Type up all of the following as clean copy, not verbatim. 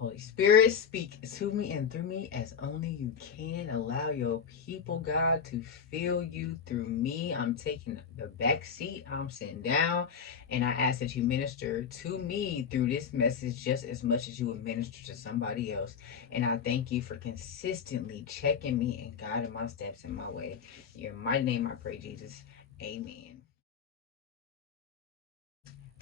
Holy Spirit, speak to me and through me as only you can. Allow your people, God, to feel you through me. I'm taking the back seat. I'm sitting down. And I ask that you minister to me through this message just as much as you would minister to somebody else. And I thank you for consistently checking me and guiding my steps in my way. In your mighty name I pray, Jesus. Amen.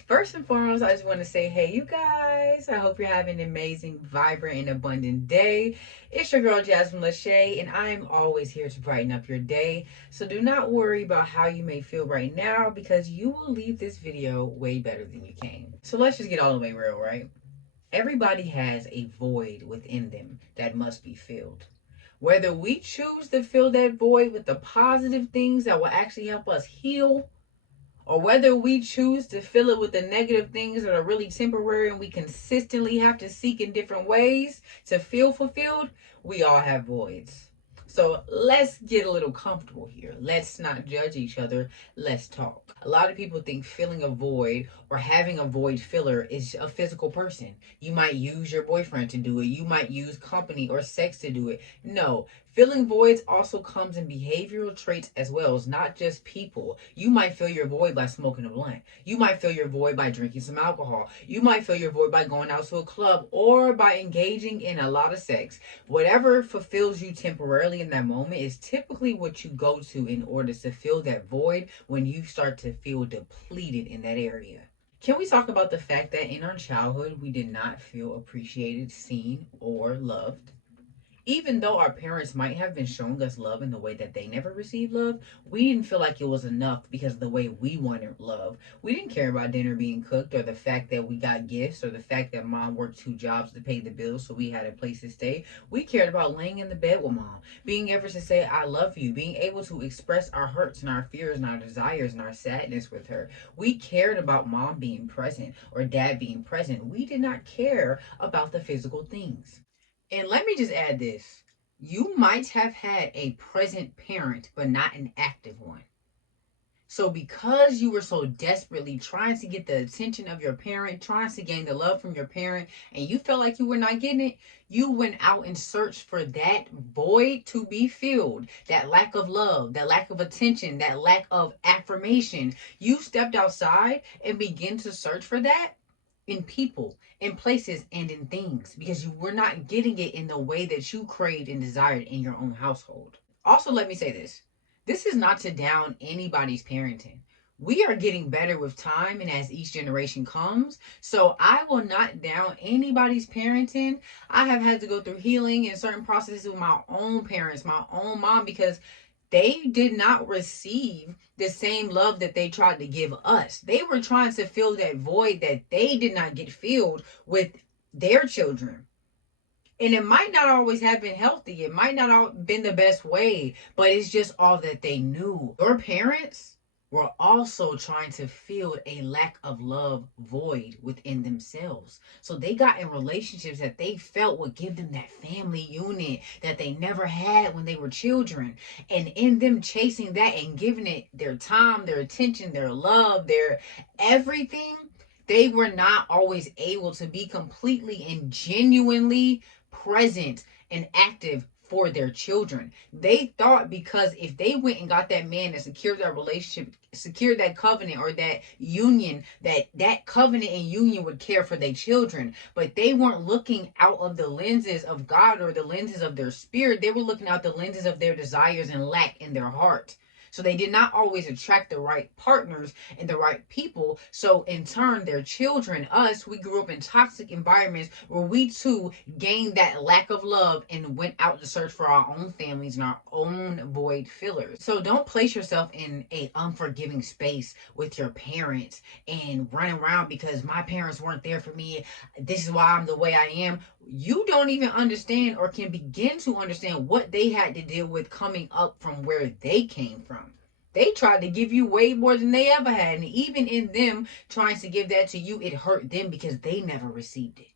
First and foremost, I just want to say, hey, you guys. I hope you're having an amazing, vibrant, and abundant day. It's your girl, Jasmine Lachey, and I'm always here to brighten up your day. So do not worry about how you may feel right now because you will leave this video way better than you came. So let's just get all the way real, right? Everybody has a void within them that must be filled. Whether we choose to fill that void with the positive things that will actually help us heal, or whether we choose to fill it with the negative things that are really temporary and we consistently have to seek in different ways to feel fulfilled, we all have voids. So let's get a little comfortable here. Let's not judge each other. Let's talk. A lot of people think filling a void or having a void filler is a physical person. You might use your boyfriend to do it. You might use company or sex to do it. No, filling voids also comes in behavioral traits as well. It's not just people. You might fill your void by smoking a blunt. You might fill your void by drinking some alcohol. You might fill your void by going out to a club or by engaging in a lot of sex. Whatever fulfills you temporarily in that moment is typically what you go to in order to fill that void when you start to feel depleted in that area. Can we talk about the fact that in our childhood we did not feel appreciated, seen, or loved? Even though our parents might have been showing us love in the way that they never received love, we didn't feel like it was enough because of the way we wanted love. We didn't care about dinner being cooked or the fact that we got gifts or the fact that mom worked 2 jobs to pay the bills so we had a place to stay. We cared about laying in the bed with mom, being able to say, I love you, being able to express our hurts and our fears and our desires and our sadness with her. We cared about mom being present or dad being present. We did not care about the physical things. And let me just add this. You might have had a present parent, but not an active one. So because you were so desperately trying to get the attention of your parent, trying to gain the love from your parent, and you felt like you were not getting it, you went out and searched for that void to be filled. That lack of love, that lack of attention, that lack of affirmation. You stepped outside and began to search for that in people, in places, and in things because you were not getting it in the way that you craved and desired in your own household. Also, let me say this. This is not to down anybody's parenting. We are getting better with time and as each generation comes. So I will not down anybody's parenting. I have had to go through healing and certain processes with my own parents, my own mom, because they did not receive the same love that they tried to give us. They were trying to fill that void that they did not get filled with their children. And it might not always have been healthy. It might not have been the best way, but it's just all that they knew. Your parents were also trying to fill a lack of love void within themselves. So they got in relationships that they felt would give them that family unit that they never had when they were children. And in them chasing that and giving it their time, their attention, their love, their everything, they were not always able to be completely and genuinely present and active for their children. They thought because if they went and got that man and secured that relationship, secured that covenant or that union, that covenant and union would care for their children. But they weren't looking out of the lenses of God or the lenses of their spirit. They were looking out the lenses of their desires and lack in their heart. So they did not always attract the right partners and the right people. So in turn, their children, us, we grew up in toxic environments where we too gained that lack of love and went out to search for our own families and our own void fillers. So don't place yourself in a unforgiving space with your parents and run around because my parents weren't there for me. This is why I'm the way I am. You don't even understand or can begin to understand what they had to deal with coming up from where they came from. They tried to give you way more than they ever had. And even in them trying to give that to you, it hurt them because they never received it.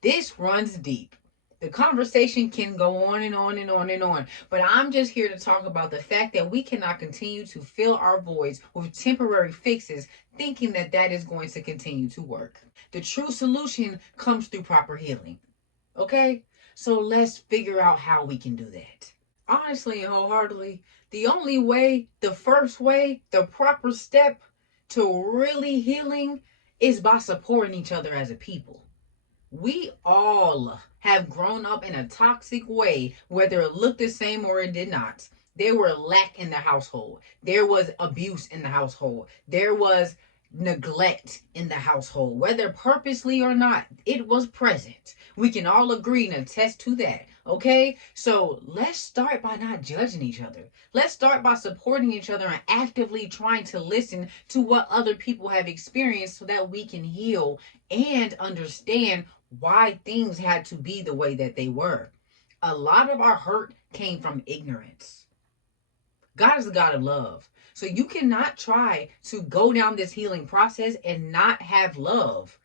This runs deep. The conversation can go on and on and on and on. But I'm just here to talk about the fact that we cannot continue to fill our voids with temporary fixes, thinking that that is going to continue to work. The true solution comes through proper healing. Okay? So let's figure out how we can do that. Honestly and wholeheartedly, the only way, the first way, the proper step to really healing is by supporting each other as a people. We all have grown up in a toxic way, whether it looked the same or it did not. There were lack in the household. There was abuse in the household. There was neglect in the household, whether purposely or not, it was present. We can all agree and attest to that. Okay, so let's start by not judging each other. Let's start by supporting each other and actively trying to listen to what other people have experienced so that we can heal and understand why things had to be the way that they were. A lot of our hurt came from ignorance. God is a God of love. So you cannot try to go down this healing process and not have love,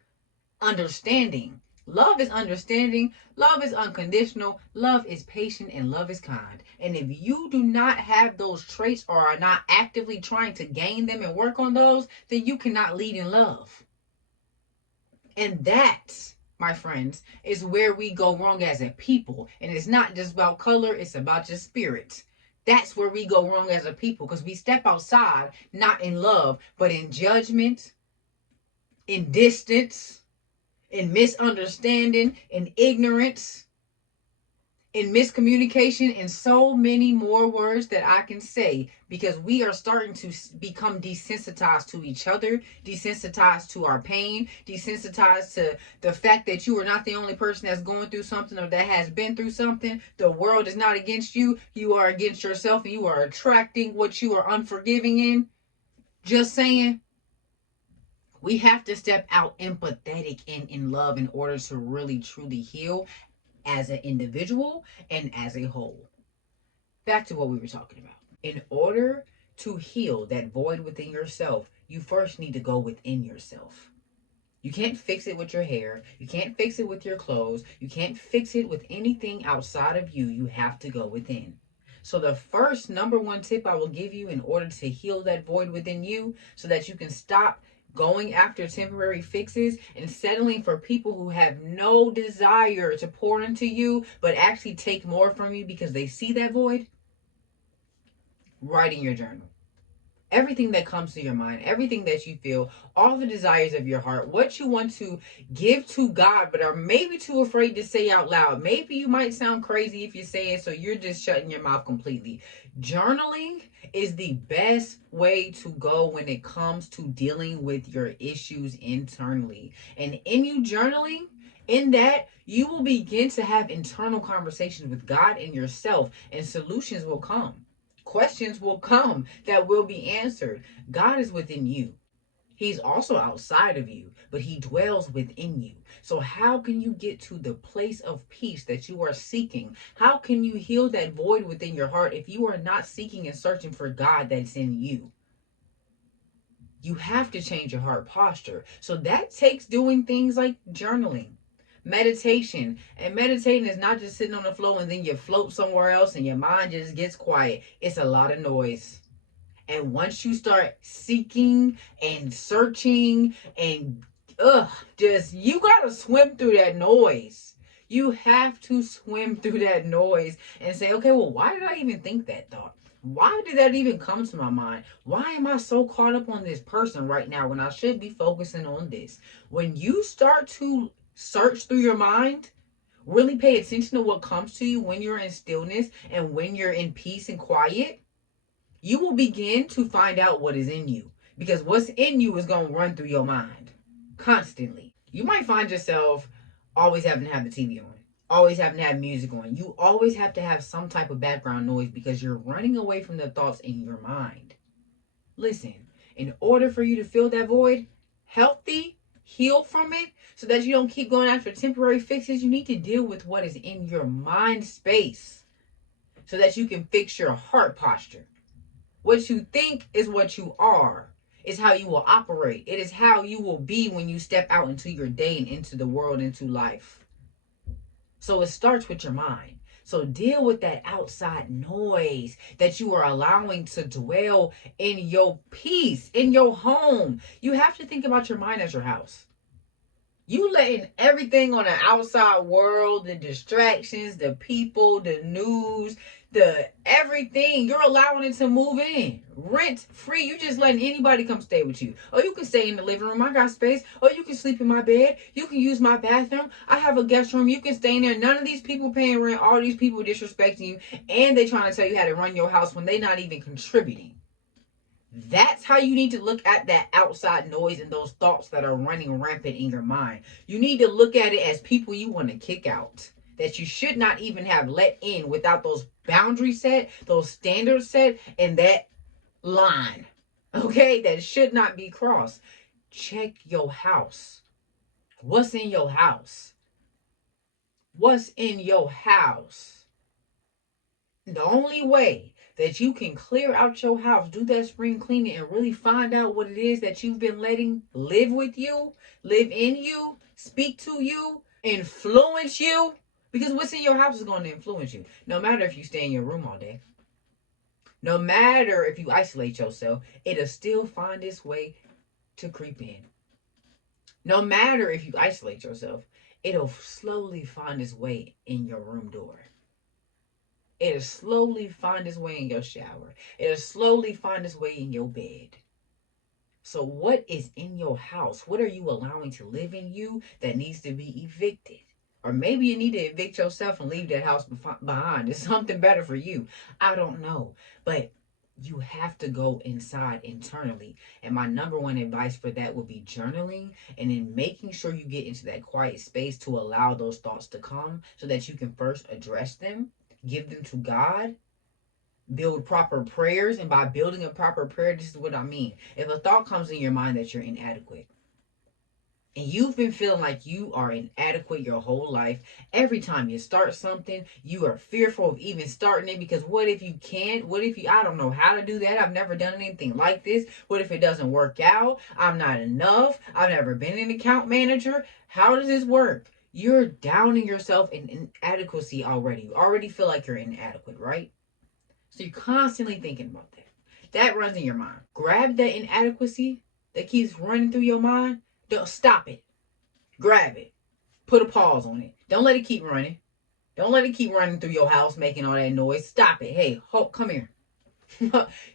understanding. Love is understanding. Love is unconditional. Love is patient and love is kind. And if you do not have those traits or are not actively trying to gain them and work on those, then you cannot lead in love. And that, my friends, is where we go wrong as a people. And it's not just about color, it's about your spirit. That's where we go wrong as a people because we step outside, not in love, but in judgment, in distance, in misunderstanding, in ignorance, in miscommunication, and so many more words that I can say because we are starting to become desensitized to each other, desensitized to our pain, desensitized to the fact that you are not the only person that's going through something or that has been through something. The world is not against you. You are against yourself and you are attracting what you are unforgiving in. Just saying. We have to step out empathetic and in love in order to really truly heal as an individual and as a whole. Back to what we were talking about. In order to heal that void within yourself, you first need to go within yourself. You can't fix it with your hair. You can't fix it with your clothes. You can't fix it with anything outside of you. You have to go within. So the first number one tip I will give you in order to heal that void within you so that you can stop going after temporary fixes and settling for people who have no desire to pour into you but actually take more from you because they see that void, write in your journal everything that comes to your mind, everything that you feel, all the desires of your heart, what you want to give to God, but are maybe too afraid to say out loud. Maybe you might sound crazy if you say it, so you're just shutting your mouth completely. Journaling is the best way to go when it comes to dealing with your issues internally. And in you journaling, in that, you will begin to have internal conversations with God and yourself, and solutions will come. Questions will come that will be answered. God is within you. He's also outside of you, but he dwells within you. So how can you get to the place of peace that you are seeking? How can you heal that void within your heart if you are not seeking and searching for God that's in you? You have to change your heart posture. So that takes doing things like journaling, meditation. And meditating is not just sitting on the floor and then you float somewhere else and your mind just gets quiet. It's a lot of noise. And once you start seeking and searching and just you gotta swim through that noise. You have to swim through that noise and say, okay, well, why did I even think that thought? Why did that even come to my mind? Why am I so caught up on this person right now when I should be focusing on this? When you start to search through your mind, really pay attention to what comes to you when you're in stillness and when you're in peace and quiet, you will begin to find out what is in you. Because what's in you is going to run through your mind constantly. You might find yourself always having to have the TV on, always having to have music on. You always have to have some type of background noise because you're running away from the thoughts in your mind. Listen, in order for you to fill that void, healthy, heal from it, so that you don't keep going after temporary fixes, you need to deal with what is in your mind space so that you can fix your heart posture. What you think is what you are. Is how you will operate. It is how you will be when you step out into your day and into the world, into life. So it starts with your mind. So deal with that outside noise that you are allowing to dwell in your peace, in your home. You have to think about your mind as your house. You letting everything on the outside world, the distractions, the people, the news, the everything, you're allowing it to move in. Rent free. You just letting anybody come stay with you. Or you can stay in the living room. I got space. Or you can sleep in my bed. You can use my bathroom. I have a guest room. You can stay in there. None of these people paying rent. All these people disrespecting you. And they trying to tell you how to run your house when they not even contributing. That's how you need to look at that outside noise and those thoughts that are running rampant in your mind. You need to look at it as people you want to kick out, that you should not even have let in without those boundaries set, those standards set, and that line, okay, that should not be crossed. Check your house. What's in your house? What's in your house? The only way that you can clear out your house, do that spring cleaning, and really find out what it is that you've been letting live with you, live in you, speak to you, influence you. Because what's in your house is going to influence you. No matter if you stay in your room all day, no matter if you isolate yourself, it'll still find its way to creep in. No matter if you isolate yourself, it'll slowly find its way in your room door. It'll slowly find its way in your shower. It'll slowly find its way in your bed. So what is in your house? What are you allowing to live in you that needs to be evicted? Or maybe you need to evict yourself and leave that house behind. It's something better for you. I don't know. But you have to go inside internally. And my number one advice for that would be journaling and then making sure you get into that quiet space to allow those thoughts to come so that you can first address them, give them to God, build proper prayers. And by building a proper prayer, this is what I mean. If a thought comes in your mind that you're inadequate, and you've been feeling like you are inadequate your whole life, every time you start something, you are fearful of even starting it because what if you can't? What if I don't know how to do that. I've never done anything like this. What if it doesn't work out? I'm not enough. I've never been an account manager. How does this work? You're downing yourself in inadequacy already. You already feel like you're inadequate, right? So you're constantly thinking about that. That runs in your mind. Grab that inadequacy that keeps running through your mind. Don't stop it. Grab it. Put a pause on it. Don't let it keep running. Don't let it keep running through your house making all that noise. Stop it. Hey, Hulk, come here.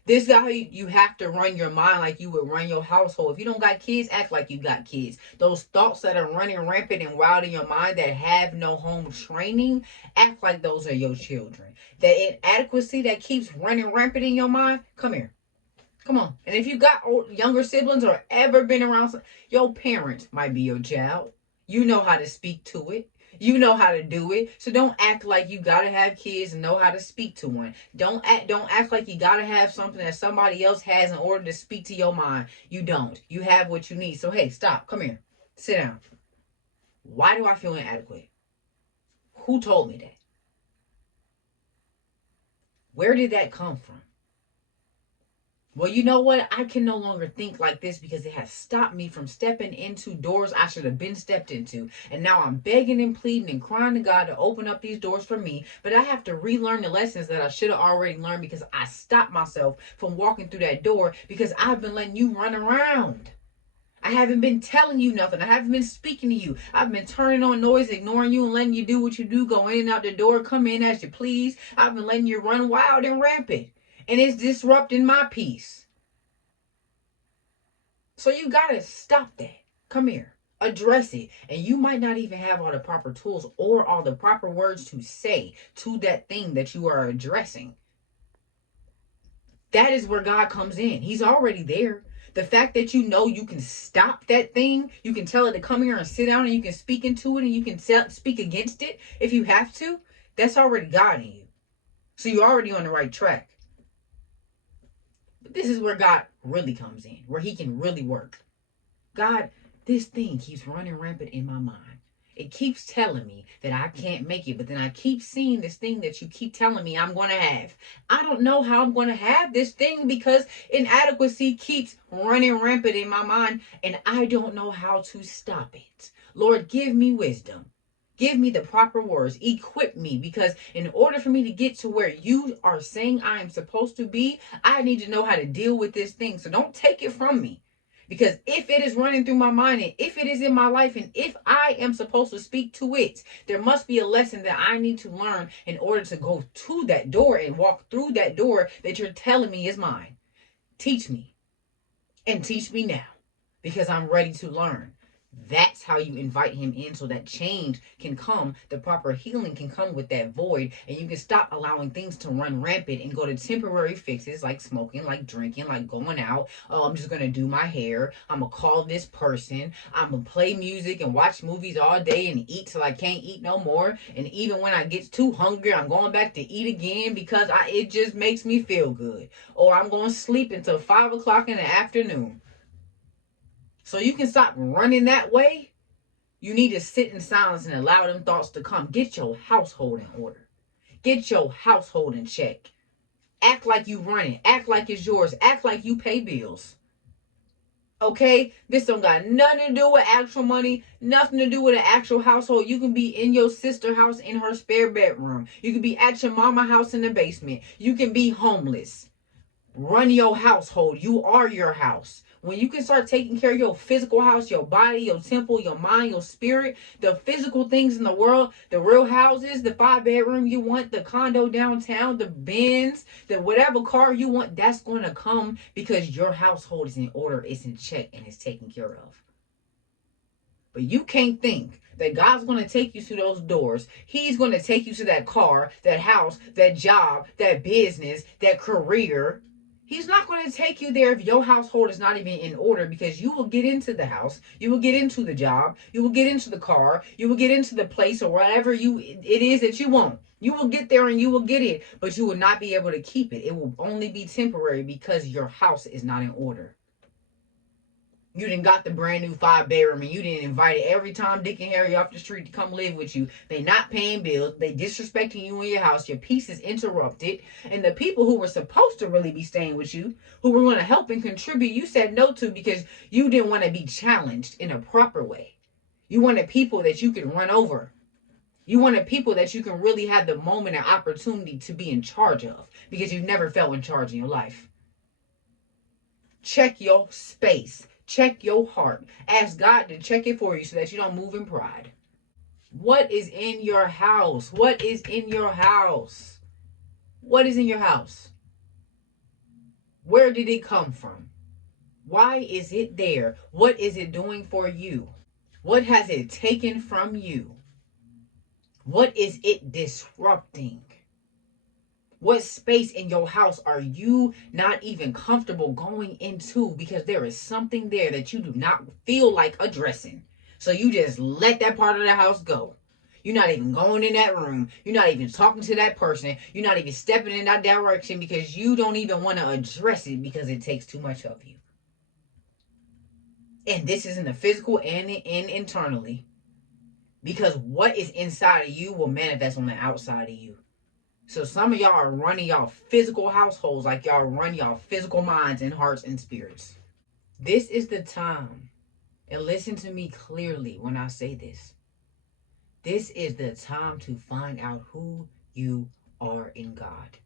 This is how you have to run your mind like you would run your household. If you don't got kids, act like you got kids. Those thoughts that are running rampant and wild in your mind that have no home training, act like those are your children. That inadequacy that keeps running rampant in your mind, come here. Come on. And if you got younger siblings or ever been around, your parents might be your child. You know how to speak to it. You know how to do it. So don't act like you gotta have kids and know how to speak to one. Don't act like you gotta have something that somebody else has in order to speak to your mind. You don't. You have what you need. So hey, stop. Come here. Sit down. Why do I feel inadequate? Who told me that? Where did that come from? Well, you know what? I can no longer think like this because it has stopped me from stepping into doors I should have been stepped into. And now I'm begging and pleading and crying to God to open up these doors for me. But I have to relearn the lessons that I should have already learned because I stopped myself from walking through that door because I've been letting you run around. I haven't been telling you nothing. I haven't been speaking to you. I've been turning on noise, ignoring you, and letting you do what you do, go in and out the door, come in as you please. I've been letting you run wild and rampant. And it's disrupting my peace. So you gotta stop that. Come here. Address it. And you might not even have all the proper tools or all the proper words to say to that thing that you are addressing. That is where God comes in. He's already there. The fact that you know you can stop that thing, you can tell it to come here and sit down and you can speak into it and you can speak against it if you have to, that's already God in you. So you're already on the right track. But this is where God really comes in, where he can really work. God, this thing keeps running rampant in my mind. It keeps telling me that I can't make it, but then I keep seeing this thing that you keep telling me I'm going to have. I don't know how I'm going to have this thing because inadequacy keeps running rampant in my mind and I don't know how to stop it. Lord, give me wisdom. Give me the proper words. Equip me, because in order for me to get to where you are saying I am supposed to be, I need to know how to deal with this thing. So don't take it from me. Because if it is running through my mind, and if it is in my life, and if I am supposed to speak to it, there must be a lesson that I need to learn in order to go to that door and walk through that door that you're telling me is mine. Teach me, and teach me now, because I'm ready to learn. That's how you invite him in, so that change can come, the proper healing can come with that void, and you can stop allowing things to run rampant and go to temporary fixes like smoking, like drinking, like going out. Oh, I'm just gonna do my hair. I'm gonna call this person. I'm gonna play music and watch movies all day and eat till I can't eat no more. And even when I get too hungry, I'm going back to eat again because it just makes me feel good. Or I'm gonna sleep until 5 o'clock in the afternoon. So you can stop running that way. You need to sit in silence and allow them thoughts to come. Get your household in order. Get your household in check. Act like you run it. Act like it's yours. Act like you pay bills. Okay? This don't got nothing to do with actual money. Nothing to do with an actual household. You can be in your sister's house in her spare bedroom. You can be at your mama's house in the basement. You can be homeless. Run your household. You are your house. When you can start taking care of your physical house, your body, your temple, your mind, your spirit, the physical things in the world, the real houses, the 5-bedroom you want, the condo downtown, the Benz, the whatever car you want, that's going to come because your household is in order, it's in check, and it's taken care of. But you can't think that God's going to take you through those doors. He's going to take you to that car, that house, that job, that business, that career. He's not going to take you there if your household is not even in order, because you will get into the house, you will get into the job, you will get into the car, you will get into the place or whatever it is that you want. You will get there and you will get it, but you will not be able to keep it. It will only be temporary because your house is not in order. You done got the brand new 5-bedroom and you didn't invite every Tom, Dick, and Harry off the street to come live with you. They not paying bills. They disrespecting you in your house. Your peace is interrupted. And the people who were supposed to really be staying with you, who were going to help and contribute, you said no to because you didn't want to be challenged in a proper way. You wanted people that you could run over. You wanted people that you can really have the moment and opportunity to be in charge of, because you've never felt in charge in your life. Check your space. Check your heart. Ask God to check it for you so that you don't move in pride. What is in your house? What is in your house? What is in your house? Where did it come from? Why is it there? What is it doing for you? What has it taken from you? What is it disrupting? What space in your house are you not even comfortable going into because there is something there that you do not feel like addressing? So you just let that part of the house go. You're not even going in that room. You're not even talking to that person. You're not even stepping in that direction because you don't even want to address it because it takes too much of you. And this is in the physical and internally. Because what is inside of you will manifest on the outside of you. So some of y'all are running y'all physical households like y'all run y'all physical minds and hearts and spirits. This is the time, and listen to me clearly when I say this. This is the time to find out who you are in God.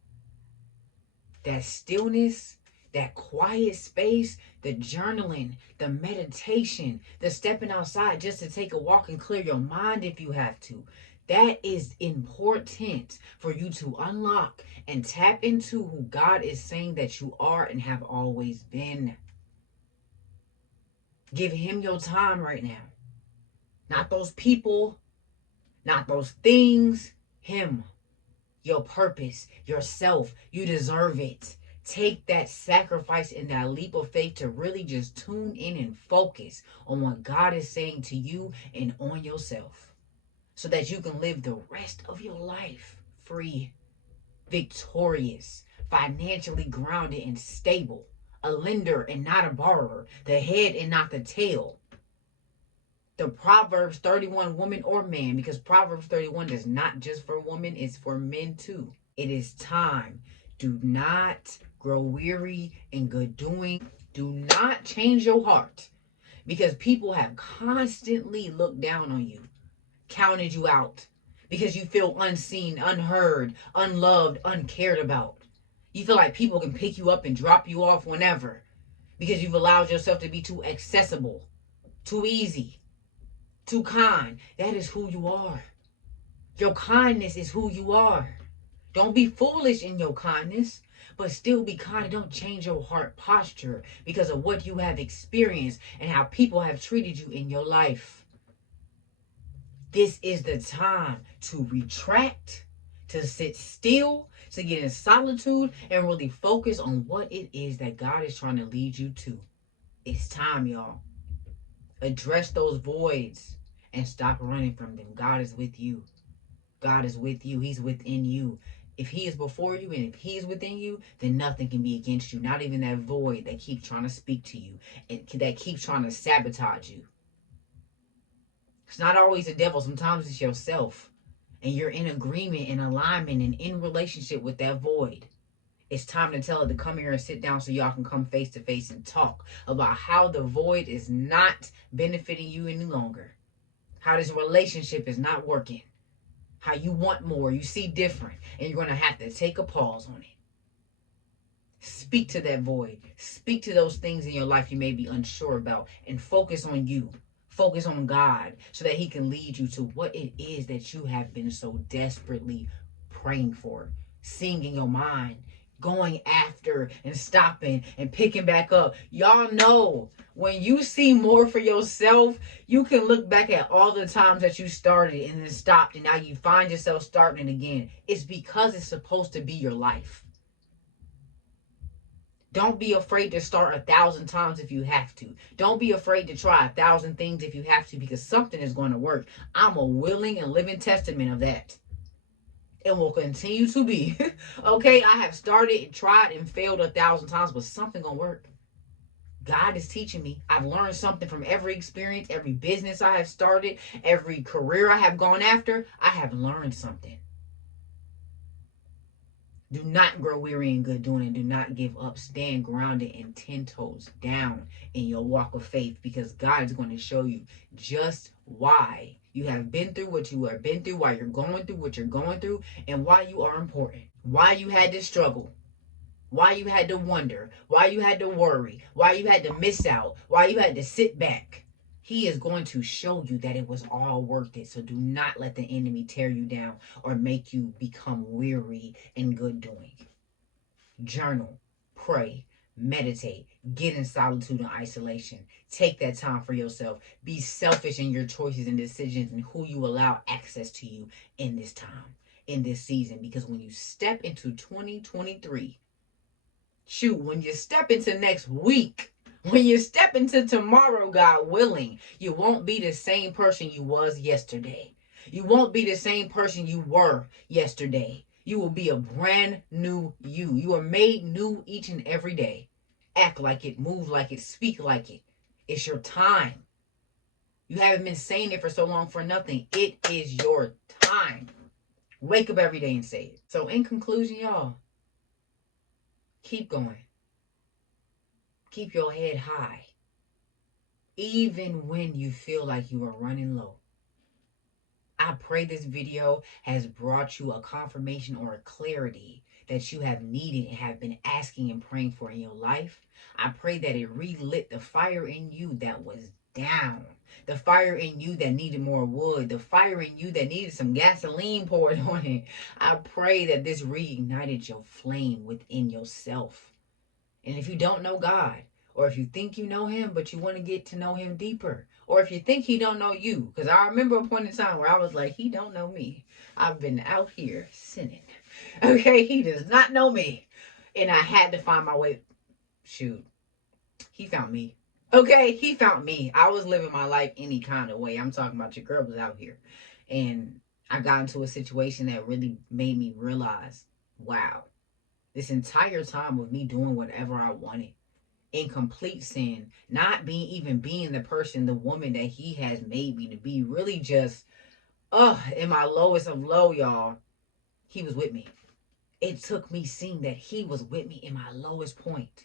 That stillness, that quiet space, the journaling, the meditation, the stepping outside just to take a walk and clear your mind if you have to. That is important for you to unlock and tap into who God is saying that you are and have always been. Give him your time right now. Not those people, not those things. Him. Your purpose, yourself. You deserve it. Take that sacrifice and that leap of faith to really just tune in and focus on what God is saying to you and on yourself, so that you can live the rest of your life free, victorious, financially grounded and stable, a lender and not a borrower, the head and not the tail. The Proverbs 31 woman or man, because Proverbs 31 is not just for women, it's for men too. It is time. Do not grow weary in good doing. Do not change your heart, because people have constantly looked down on you. counted you out because you feel unseen, unheard, unloved, uncared about. You feel like people can pick you up and drop you off whenever because you've allowed yourself to be too accessible, too easy, too kind. That is who you are. Your kindness is who you are. Don't be foolish in your kindness, but still be kind. Don't change your heart posture because of what you have experienced and how people have treated you in your life. This is the time to retract, to sit still, to get in solitude, and really focus on what it is that God is trying to lead you to. It's time, y'all. Address those voids and stop running from them. God is with you. God is with you. He's within you. If he is before you and if he is within you, then nothing can be against you. Not even that void that keeps trying to speak to you and that keeps trying to sabotage you. It's not always the devil. Sometimes it's yourself. And you're in agreement and alignment and in relationship with that void. It's time to tell it to come here and sit down so y'all can come face to face and talk about how the void is not benefiting you any longer. How this relationship is not working. How you want more, you see different, and you're going to have to take a pause on it. Speak to that void. Speak to those things in your life you may be unsure about, and focus on you. Focus on God so that he can lead you to what it is that you have been so desperately praying for, seeing in your mind, going after and stopping and picking back up. Y'all know when you see more for yourself, you can look back at all the times that you started and then stopped, and now you find yourself starting it again. It's because it's supposed to be your life. Don't be afraid to start 1,000 times if you have to. Don't be afraid to try 1,000 things if you have to, because something is going to work. I'm a willing and living testament of that. And will continue to be. Okay, I have started and tried and failed 1,000 times, but something gonna work. God is teaching me. I've learned something from every experience, every business I have started, every career I have gone after. I have learned something. Do not grow weary in good doing and do not give up. Stand grounded and 10 toes down in your walk of faith, because God is going to show you just why you have been through what you have been through, why you're going through what you're going through, and why you are important. Why you had to struggle. Why you had to wonder. Why you had to worry. Why you had to miss out. Why you had to sit back. He is going to show you that it was all worth it. So do not let the enemy tear you down or make you become weary in good doing. Journal, pray, meditate, get in solitude and isolation. Take that time for yourself. Be selfish in your choices and decisions and who you allow access to you in this time, in this season. Because when you step into 2023, when you step into next week, when you step into tomorrow, God willing, you won't be the same person you was yesterday. You won't be the same person you were yesterday. You will be a brand new you. You are made new each and every day. Act like it, move like it, speak like it. It's your time. You haven't been saying it for so long for nothing. It is your time. Wake up every day and say it. So in conclusion, y'all, keep going. Keep your head high. Even when you feel like you are running low. I pray this video has brought you a confirmation or a clarity that you have needed and have been asking and praying for in your life. I pray that it relit the fire in you that was down. The fire in you that needed more wood. The fire in you that needed some gasoline poured on it. I pray that this reignited your flame within yourself. And if you don't know God, or if you think you know him, but you want to get to know him deeper, or if you think he don't know you, because I remember a point in time where I was like, he don't know me. I've been out here sinning. Okay, he does not know me. And I had to find my way. Shoot, he found me. Okay, he found me. I was living my life any kind of way. I'm talking about your girl was out here. And I got into a situation that really made me realize, wow, this entire time of me doing whatever I wanted, in complete sin, not being the person, the woman that he has made me to be, really just, in my lowest of low, y'all, he was with me. It took me seeing that he was with me in my lowest point,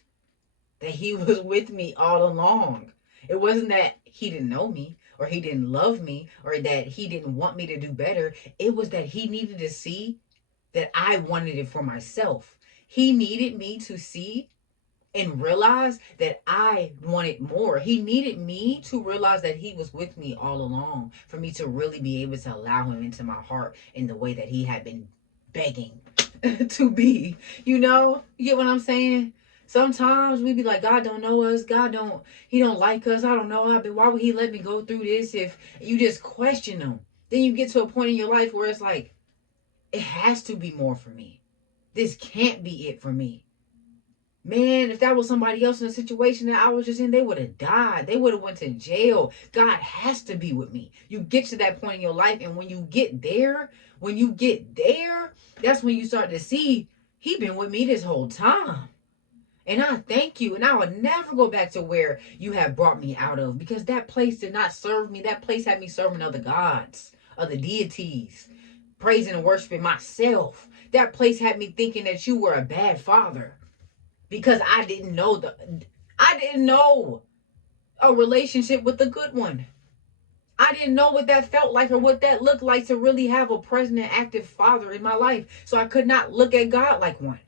that he was with me all along. It wasn't that he didn't know me, or he didn't love me, or that he didn't want me to do better. It was that he needed to see that I wanted it for myself. He needed me to see and realize that I wanted more. He needed me to realize that he was with me all along for me to really be able to allow him into my heart in the way that he had been begging to be. You get what I'm saying? Sometimes we be like, God don't know us. He don't like us. I don't know. Why would he let me go through this? If you just question him, then you get to a point in your life where it's like, it has to be more for me. This can't be it for me. Man, if that was somebody else in the situation that I was just in, they would have died. They would have went to jail. God has to be with me. You get to that point in your life, and when you get there, that's when you start to see he been with me this whole time. And I thank you. And I will never go back to where you have brought me out of, because that place did not serve me. That place had me serving other gods, other deities, praising and worshiping myself. That place had me thinking that you were a bad father, because I didn't know a relationship with a good one. I didn't know what that felt like or what that looked like to really have a present and active father in my life. So I could not look at God like one.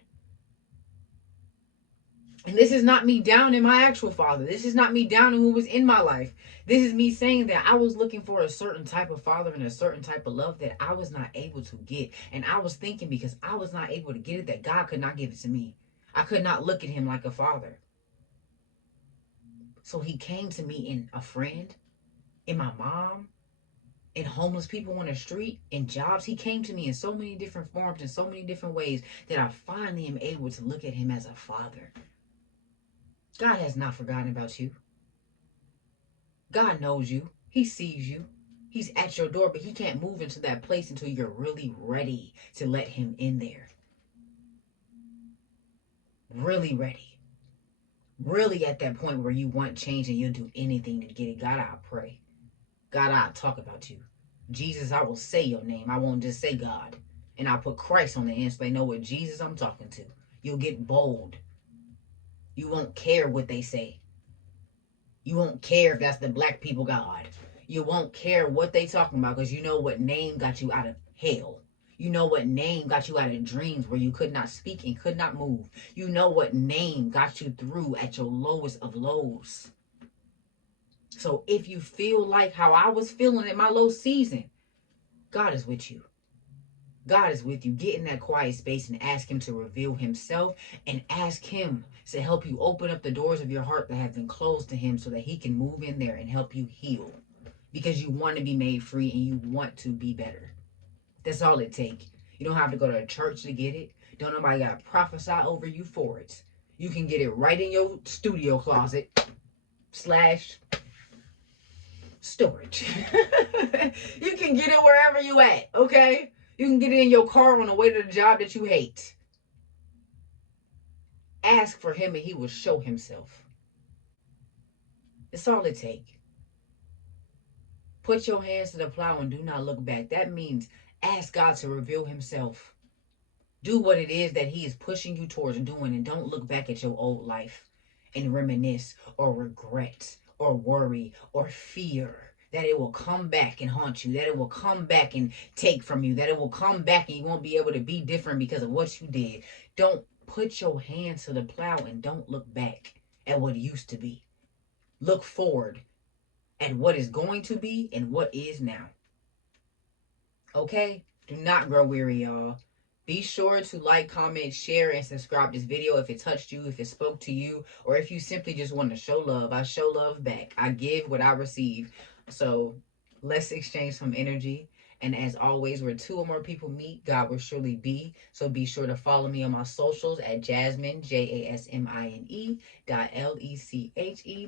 And this is not me down in my actual father. This is not me down in who was in my life. This is me saying that I was looking for a certain type of father and a certain type of love that I was not able to get. And I was thinking, because I was not able to get it, that God could not give it to me. I could not look at him like a father. So he came to me in a friend, in my mom, in homeless people on the street, in jobs. He came to me in so many different forms, in so many different ways, that I finally am able to look at him as a father. God has not forgotten about you. God knows you. He sees you. He's at your door, but he can't move into that place until you're really ready to let him in there. Really ready. Really at that point where you want change and you'll do anything to get it. God, I'll pray. God, I'll talk about you. Jesus, I will say your name. I won't just say God. And I'll put Christ on the end so they know what Jesus I'm talking to. You'll get bold. You won't care what they say. You won't care if that's the black people God. You won't care what they talking about, because you know what name got you out of hell. You know what name got you out of dreams where you could not speak and could not move. You know what name got you through at your lowest of lows. So if you feel like how I was feeling in my low season, God is with you. God is with you. Get in that quiet space and ask him to reveal himself, and ask him to help you open up the doors of your heart that have been closed to him, so that he can move in there and help you heal, because you want to be made free and you want to be better. That's all it takes. You don't have to go to a church to get it. Don't nobody got to prophesy over you for it. You can get it right in your studio closet / storage. You can get it wherever you at, okay? You can get it in your car on the way to the job that you hate. Ask for him and he will show himself. That's all it takes. Put your hands to the plow and do not look back. That means ask God to reveal himself. Do what it is that he is pushing you towards doing, and don't look back at your old life and reminisce or regret or worry or fear that it will come back and haunt you, that it will come back and take from you, that it will come back and you won't be able to be different because of what you did. Don't put your hands to the plow and don't look back at what used to be. Look forward at what is going to be and what is now. Okay? Do not grow weary, y'all. Be sure to like, comment, share, and subscribe this video if it touched you, if it spoke to you, or if you simply just want to show love. I show love back. I give what I receive. So let's exchange some energy. And as always, where 2 or more people meet, God will surely be. So be sure to follow me on my socials at Jasmine, JASMINE.LECHE,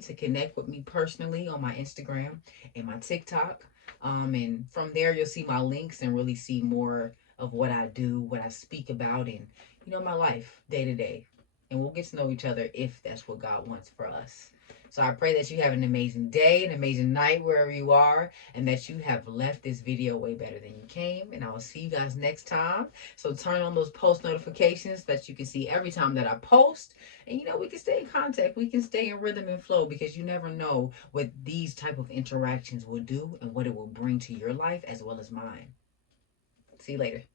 to connect with me personally on my Instagram and my TikTok. And from there, you'll see my links and really see more of what I do, what I speak about, and, my life day to day. And we'll get to know each other if that's what God wants for us. So I pray that you have an amazing day, an amazing night wherever you are, and that you have left this video way better than you came. And I will see you guys next time. So turn on those post notifications so that you can see every time that I post. And we can stay in contact. We can stay in rhythm and flow, because you never know what these type of interactions will do and what it will bring to your life as well as mine. See you later.